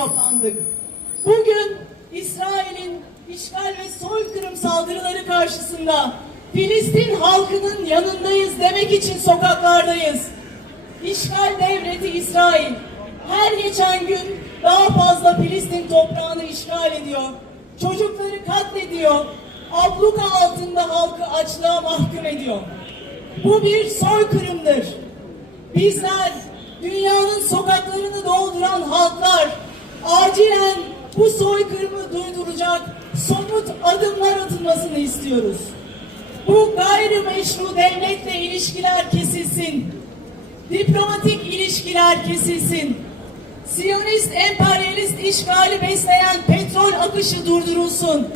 toplandık. Bugün İsrail'in işgal ve soykırım saldırıları karşısında Filistin halkının yanındayız demek için sokaklardayız. İşgal devleti İsrail her geçen gün daha fazla Filistin toprağını işgal ediyor. Çocukları katlediyor. Abluka altında halkı açlığa mahkum ediyor. Bu bir soykırımdır. Bizler dünyanın sokaklarını dolduran halklar acilen bu soykırımı duyduracak somut adımlar atılmasını istiyoruz. Bu gayrimeşru devletle ilişkiler kesilsin. Diplomatik ilişkiler kesilsin. Siyonist emperyalist işgali besleyen petrol akışı durdurulsun.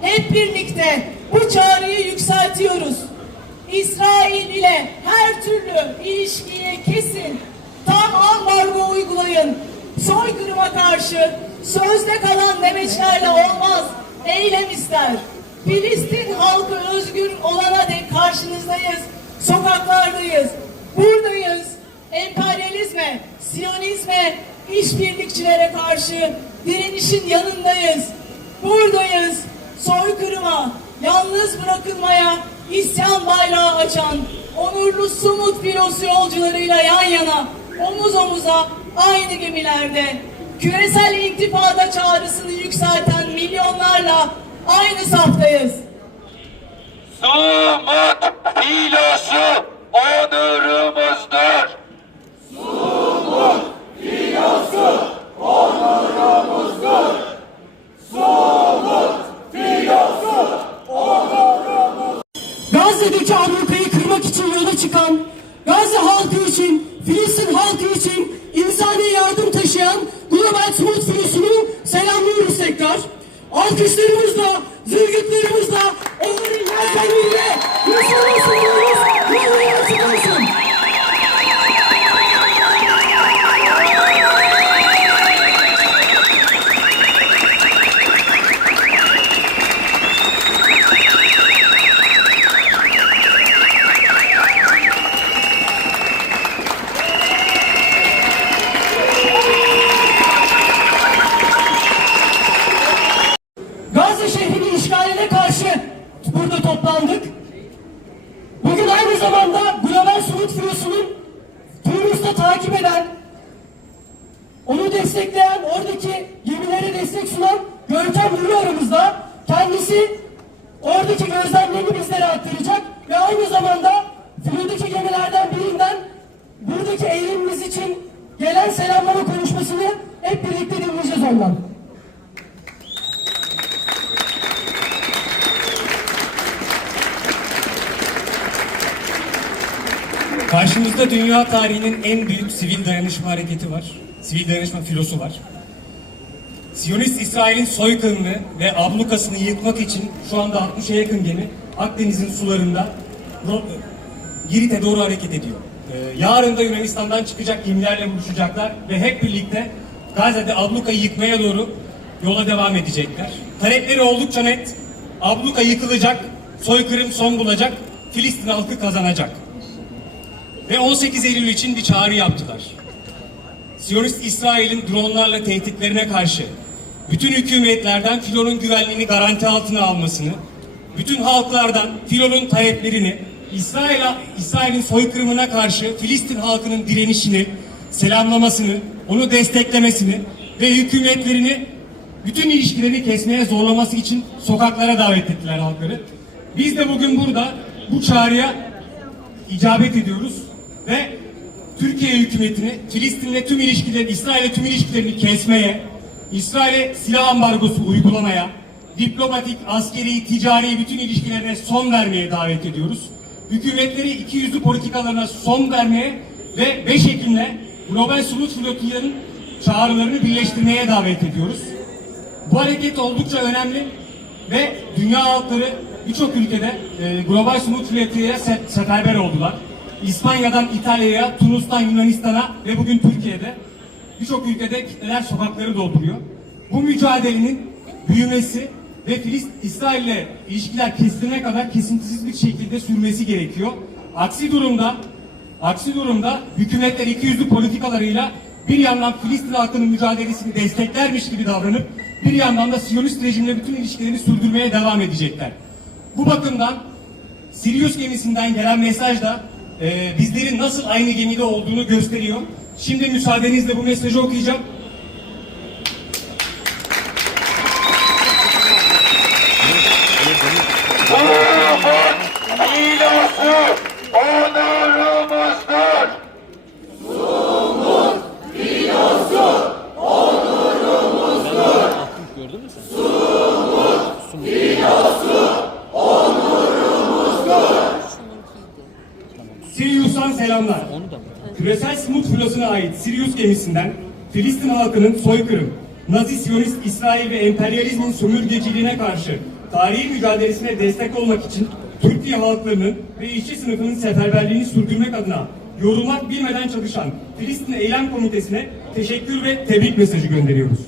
Hep birlikte bu çağrıyı yükseltiyoruz. İsrail ile her türlü ilişkiyi kesin. Tam ambargo uygulayın. Soykırıma karşı sözde kalan demeçlerle olmaz. Eylem ister. Filistin halkı özgür olana dek karşınızdayız. Sokaklardayız. Buradayız. Emperyalizme, Siyonizme, işbirlikçilere karşı direnişin yanındayız. Buradayız. Soykırıma, yalnız bırakılmaya isyan bayrağı açan onurlu Sumut filosu yolcularıyla yan yana, omuz omuza aynı gemilerde küresel intifada çağrısını yükselten milyonlarla aynı saftayız. Sumut filosu onurumuzdur. Gazze'deki Avrupa'yı kırmak için yola çıkan, Gazze halkı için, Filistin halkı için insani yardım taşıyan Global Smooth Filosu'nu selamlıyoruz tekrar. Alkışlarımızla, zırgıtlarımızla onların yelkenleriyle Müslüman sunuyoruz. Yolları açık olsun. Gazze şehrinin işgaline karşı burada toplandık. Bugün aynı zamanda Global Summit Filosu'nun Tunus'ta takip eden, onu destekleyen, oradaki gemilere destek sunan Görkem Ünlü aramızda. Kendisi oradaki gözlemlerini bizlere aktaracak ve aynı zamanda filodaki gemilerden birinden buradaki eğilimimiz için gelen selamlama konuşmasını hep birlikte dinleyeceğiz ondan. Karşımızda dünya tarihinin en büyük sivil dayanışma hareketi var. Sivil dayanışma filosu var. Siyonist İsrail'in soykırımını ve ablukasını yıkmak için şu anda 60'a yakın gemi Akdeniz'in sularında Girit'e doğru hareket ediyor. Ee, yarın da Yunanistan'dan çıkacak gemilerle buluşacaklar ve hep birlikte Gazze'de ablukayı yıkmaya doğru yola devam edecekler. Talepleri oldukça net. Abluka yıkılacak, soykırım son bulacak, Filistin halkı kazanacak. Ve 18 Eylül için bir çağrı yaptılar. Siyonist İsrail'in dronlarla tehditlerine karşı bütün hükümetlerden filonun güvenliğini garanti altına almasını, bütün halklardan filonun taleplerini, İsrail İsrail'in soykırımına karşı Filistin halkının direnişini selamlamasını, onu desteklemesini ve hükümetlerini bütün ilişkilerini kesmeye zorlaması için sokaklara davet ettiler halkları. Biz de bugün burada bu çağrıya icabet ediyoruz ve Türkiye hükümetini Filistin'le tüm ilişkileri, İsrail'le tüm ilişkilerini kesmeye, İsrail'e silah ambargosu uygulamaya, diplomatik, askeri, ticari bütün ilişkilerine son vermeye davet ediyoruz. Hükümetleri iki yüzlü politikalarına son vermeye ve 5 Ekim'le Global Summit Flotila'nın çağrılarını birleştirmeye davet ediyoruz. Bu hareket oldukça önemli ve dünya halkları birçok ülkede e, global fiyatıyla se- seferber oldular. İspanya'dan İtalya'ya, Tunus'tan Yunanistan'a ve bugün Türkiye'de birçok ülkede kitleler sokakları dolduruyor. Bu mücadelenin büyümesi ve Filist İsrail'le ilişkiler kesilene kadar kesintisiz bir şekilde sürmesi gerekiyor. Aksi durumda Aksi durumda hükümetler ikiyüzlü politikalarıyla bir yandan Filistin halkının mücadelesini desteklermiş gibi davranıp bir yandan da Siyonist rejimle bütün ilişkilerini sürdürmeye devam edecekler. Bu bakımdan Sirius gemisinden gelen mesaj da e, bizlerin nasıl aynı gemide olduğunu gösteriyor. Şimdi müsaadenizle bu mesajı okuyacağım. Kurumun filosu onurumuzdur. Sirius'tan selamlar. Küresel Smut filosuna ait Sirius gemisinden Filistin halkının soykırım, Nazi Siyonist İsrail ve emperyalizmin sömürgeciliğine karşı tarihi mücadelesine destek olmak için Türkiye halklarının ve işçi sınıfının seferberliğini sürdürmek adına yorulmak bilmeden çalışan Filistin Eylem Komitesi'ne teşekkür ve tebrik mesajı gönderiyoruz.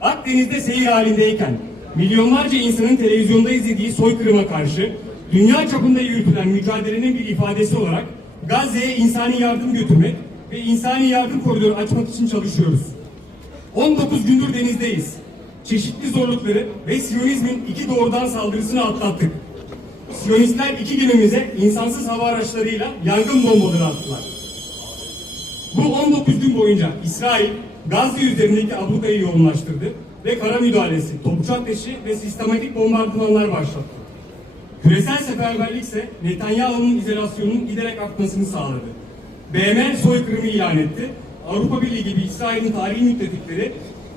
Akdeniz'de seyir halindeyken milyonlarca insanın televizyonda izlediği soykırıma karşı dünya çapında yürütülen mücadelenin bir ifadesi olarak Gazze'ye insani yardım götürmek ve insani yardım koridoru açmak için çalışıyoruz. 19 gündür denizdeyiz. Çeşitli zorlukları ve Siyonizmin iki doğrudan saldırısını atlattık. Siyonistler iki gemimize insansız hava araçlarıyla yangın bombaları attılar. Bu 19 gün boyunca İsrail Gazze üzerindeki ablukayı yoğunlaştırdı ve kara müdahalesi, topçu ateşi ve sistematik bombardımanlar başlattı. Küresel seferberlik ise Netanyahu'nun izolasyonunun giderek artmasını sağladı. BM soykırımı ilan etti. Avrupa Birliği gibi İsrail'in tarihi müttefikleri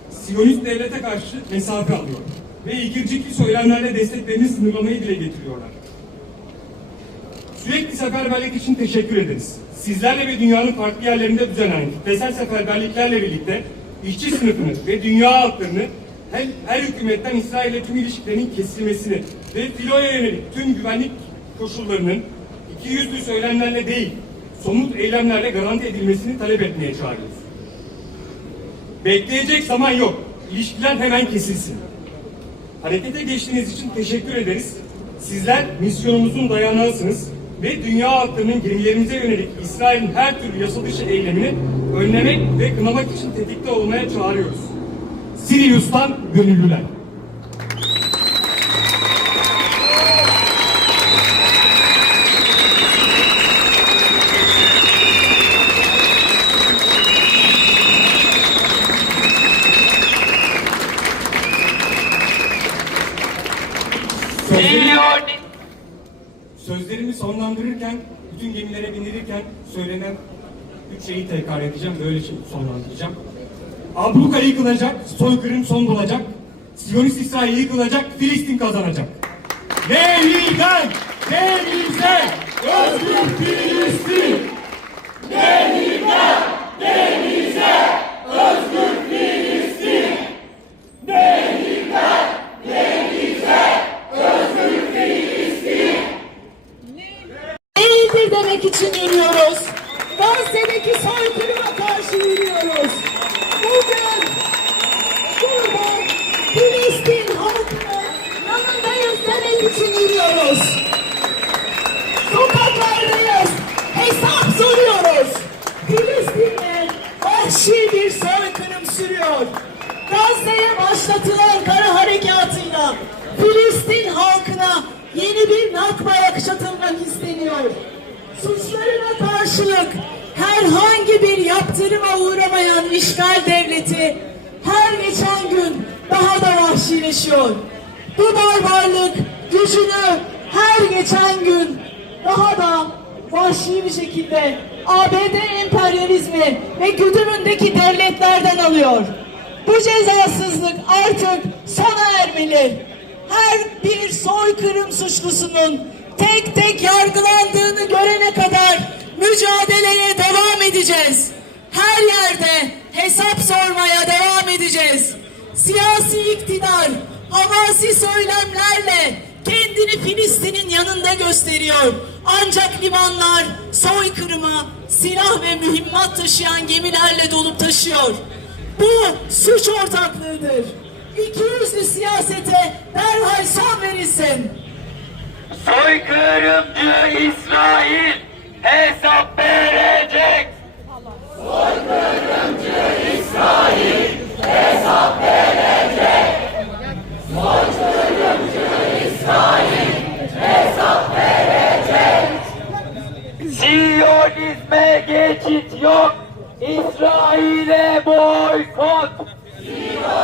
Siyonist devlete karşı mesafe alıyor. Ve ikircikli söylemlerle desteklerini sınırlamayı dile getiriyorlar. Sürekli seferberlik için teşekkür ederiz. Sizlerle ve dünyanın farklı yerlerinde düzenlenen kitlesel seferberliklerle birlikte işçi sınıfını ve dünya halklarını her, her hükümetten İsrail'le tüm ilişkilerin kesilmesini ve filoya yönelik tüm güvenlik koşullarının iki yüzlü söylemlerle değil, somut eylemlerle garanti edilmesini talep etmeye çağırıyoruz. Bekleyecek zaman yok. İlişkiler hemen kesilsin. Harekete geçtiğiniz için teşekkür ederiz. Sizler misyonumuzun dayanağısınız ve dünya halklarının gemilerimize yönelik İsrail'in her türlü yasa dışı eylemini önlemek ve kınamak için tetikte olmaya çağırıyoruz. Sirius'tan gönüllüler. Sözlerimi, Siyonist sözlerimi sonlandırırken, bütün gemilere bindirirken söylenen üç şeyi tekrar edeceğim, böyle şey sonlandıracağım. Abluka yıkılacak, soykırım son bulacak, Siyonist İsrail yıkılacak, Filistin kazanacak. Yeniden, denizden, özgür Filistin! değildir demek için yürüyoruz. Gazze'deki soykırıma karşı yürüyoruz. Bugün burada Filistin halkının yanındayız demek yürüyoruz. Sokaklardayız. Hesap soruyoruz. Filistin'de vahşi bir soykırım sürüyor. Gazze'ye başlatılan kara harekatıyla Filistin halkına yeni bir nakba yaşatılmak isteniyor. Suçlarına karşılık herhangi bir yaptırıma uğramayan işgal devleti her geçen gün daha da vahşileşiyor. Bu barbarlık gücünü her geçen gün daha da vahşi bir şekilde ABD emperyalizmi ve güdümündeki devletlerden alıyor. Bu cezasızlık artık sona ermeli. Her bir soykırım suçlusunun tek tek yargılandığını görene kadar mücadeleye devam edeceğiz. Her yerde hesap sormaya devam edeceğiz. Siyasi iktidar havasi söylemlerle kendini Filistin'in yanında gösteriyor. Ancak limanlar soykırımı, silah ve mühimmat taşıyan gemilerle dolup taşıyor. Bu suç ortaklığıdır. İkiyüzlü siyasete derhal son verilsin. Soykırımcı İsrail hesap verecek. Soykırımcı İsrail hesap verecek. Soykırımcı İsrail hesap verecek. Siyonizme geçit yok. İsrail'e boykot. Siyonizme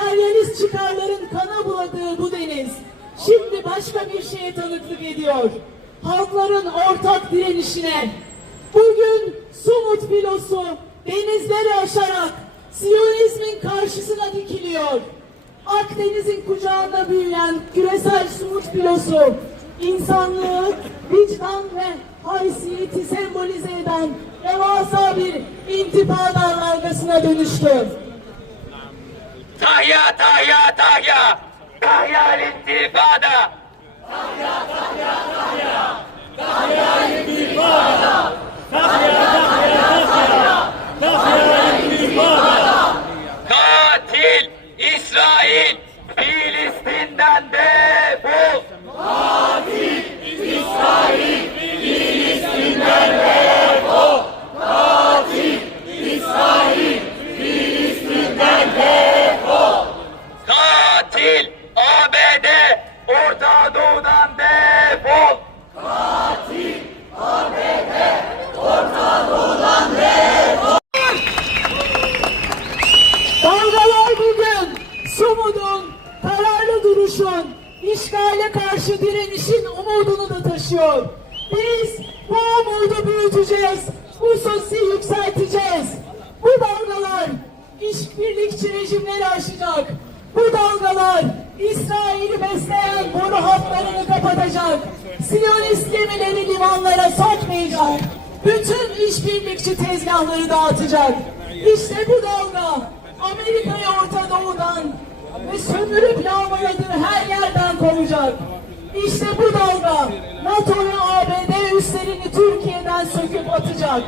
Emperyalist çıkarların kana buladığı bu deniz şimdi başka bir şeye tanıklık ediyor. Halkların ortak direnişine. Bugün Sumut filosu denizleri aşarak Siyonizmin karşısına dikiliyor. Akdeniz'in kucağında büyüyen küresel sumut filosu, insanlığı, vicdan ve haysiyeti sembolize eden devasa bir intifada dalgasına dönüştü. Tahya tahya tahya. Tahya intifada. Katil karşı direnişin umudunu da taşıyor. Biz bu umudu büyüteceğiz, bu sesi yükselteceğiz. Bu dalgalar işbirlikçi rejimleri aşacak. Bu dalgalar İsrail'i besleyen boru hatlarını kapatacak. Siyonist gemileri limanlara sokmayacak. Bütün işbirlikçi tezgahları dağıtacak. İşte bu dalga Amerika'yı Orta Doğu'dan ve sömürüp yağmaladığı her yerden kovacak. İşte bu dalga NATO ve ABD üslerini Türkiye'den söküp atacak.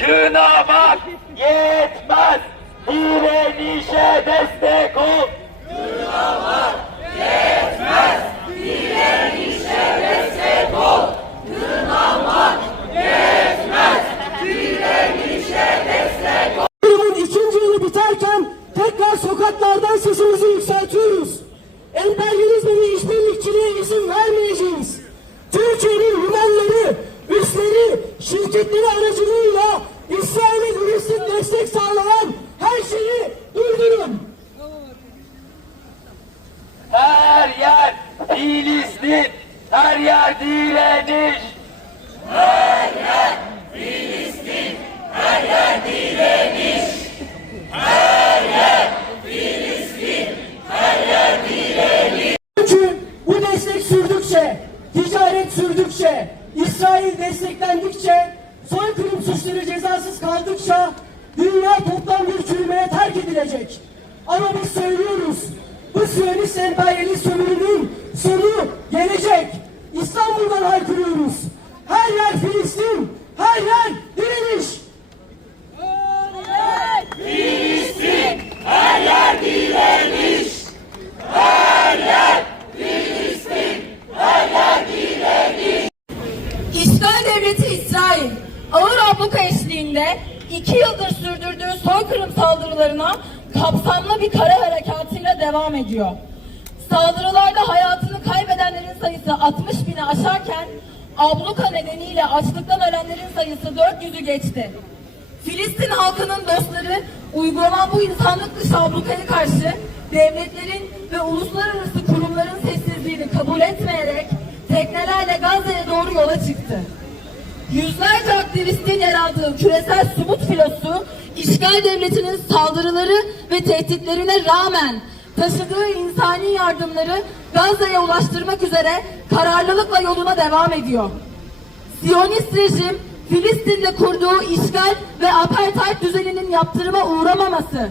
Kınamak yetmez. Direnişe destek ol. Durumun ikinci yılı biterken tekrar sokaklardan sesimizi yükseltiyoruz. Emperyalizme ve işbirlikçiliğe izin vermeyeceğiz. Türkiye'nin limanları, üsleri, şirketleri aracılığıyla dünya toplam bir çürümeye terk edilecek. Ama biz söylüyoruz, bu Siyonist emperyalist sömürünün sonu gelecek. İstanbul'dan haykırıyoruz. Her yer Filistin, her yer direniş. İşgal devleti İsrail, ağır abluka eşliğinde iki yıldır sürdürdüğü soykırım saldırılarına kapsamlı bir kara harekatıyla devam ediyor. Saldırılarda hayatını kaybedenlerin sayısı 60 bini aşarken abluka nedeniyle açlıktan ölenlerin sayısı 400'ü geçti. Filistin halkının dostları uygulanan bu insanlık dışı ablukaya karşı devletlerin ve uluslararası kurumların sessizliğini kabul etmeyerek teknelerle Gazze'ye doğru yola çıktı. Yüzlerce aktivistin yer aldığı küresel sumut filosu işgal devletinin saldırıları ve tehditlerine rağmen taşıdığı insani yardımları Gazze'ye ulaştırmak üzere kararlılıkla yoluna devam ediyor. Siyonist rejim Filistin'de kurduğu işgal ve apartheid düzeninin yaptırıma uğramaması,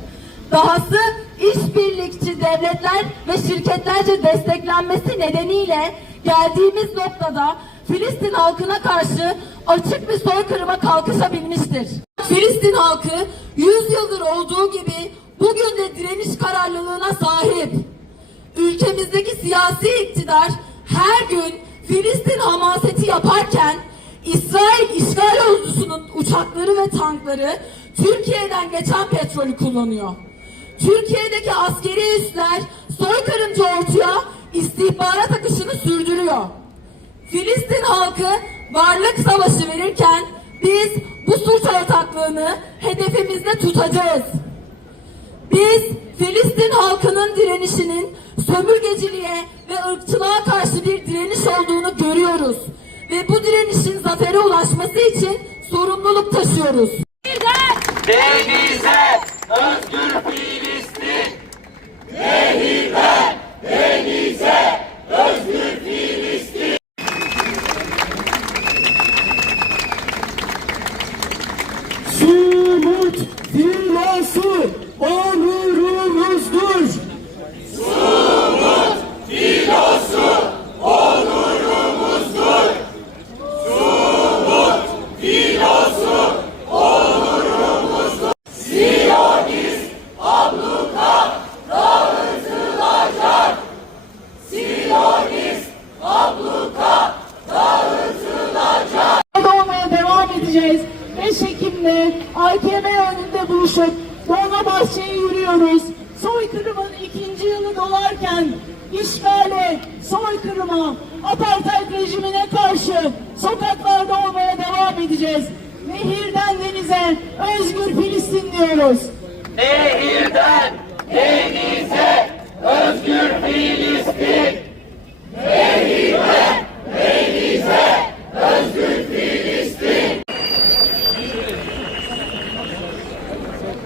dahası işbirlikçi devletler ve şirketlerce desteklenmesi nedeniyle geldiğimiz noktada Filistin halkına karşı açık bir soykırıma kalkışabilmiştir. Filistin halkı 100 yıldır olduğu gibi bugün de direniş kararlılığına sahip. Ülkemizdeki siyasi iktidar her gün Filistin hamaseti yaparken İsrail işgal ordusunun uçakları ve tankları Türkiye'den geçen petrolü kullanıyor. Türkiye'deki askeri üsler soykırımcı orduya istihbarat akışını sürdürüyor. Filistin halkı varlık savaşı verirken biz bu suç ortaklığını hedefimizde tutacağız. Biz Filistin halkının direnişinin sömürgeciliğe ve ırkçılığa karşı bir direniş olduğunu görüyoruz. Ve bu direnişin zafere ulaşması için sorumluluk taşıyoruz. Denize özgür Filistin. Sumut edeceğiz. Eşekimle AKM önünde buluşup Dolmabahçe'ye yürüyoruz. Soykırımın ikinci yılı dolarken işgale, soykırıma, apartheid rejimine karşı sokaklarda olmaya devam edeceğiz. Nehirden denize özgür Filistin diyoruz. Nehirden denize özgür Filistin.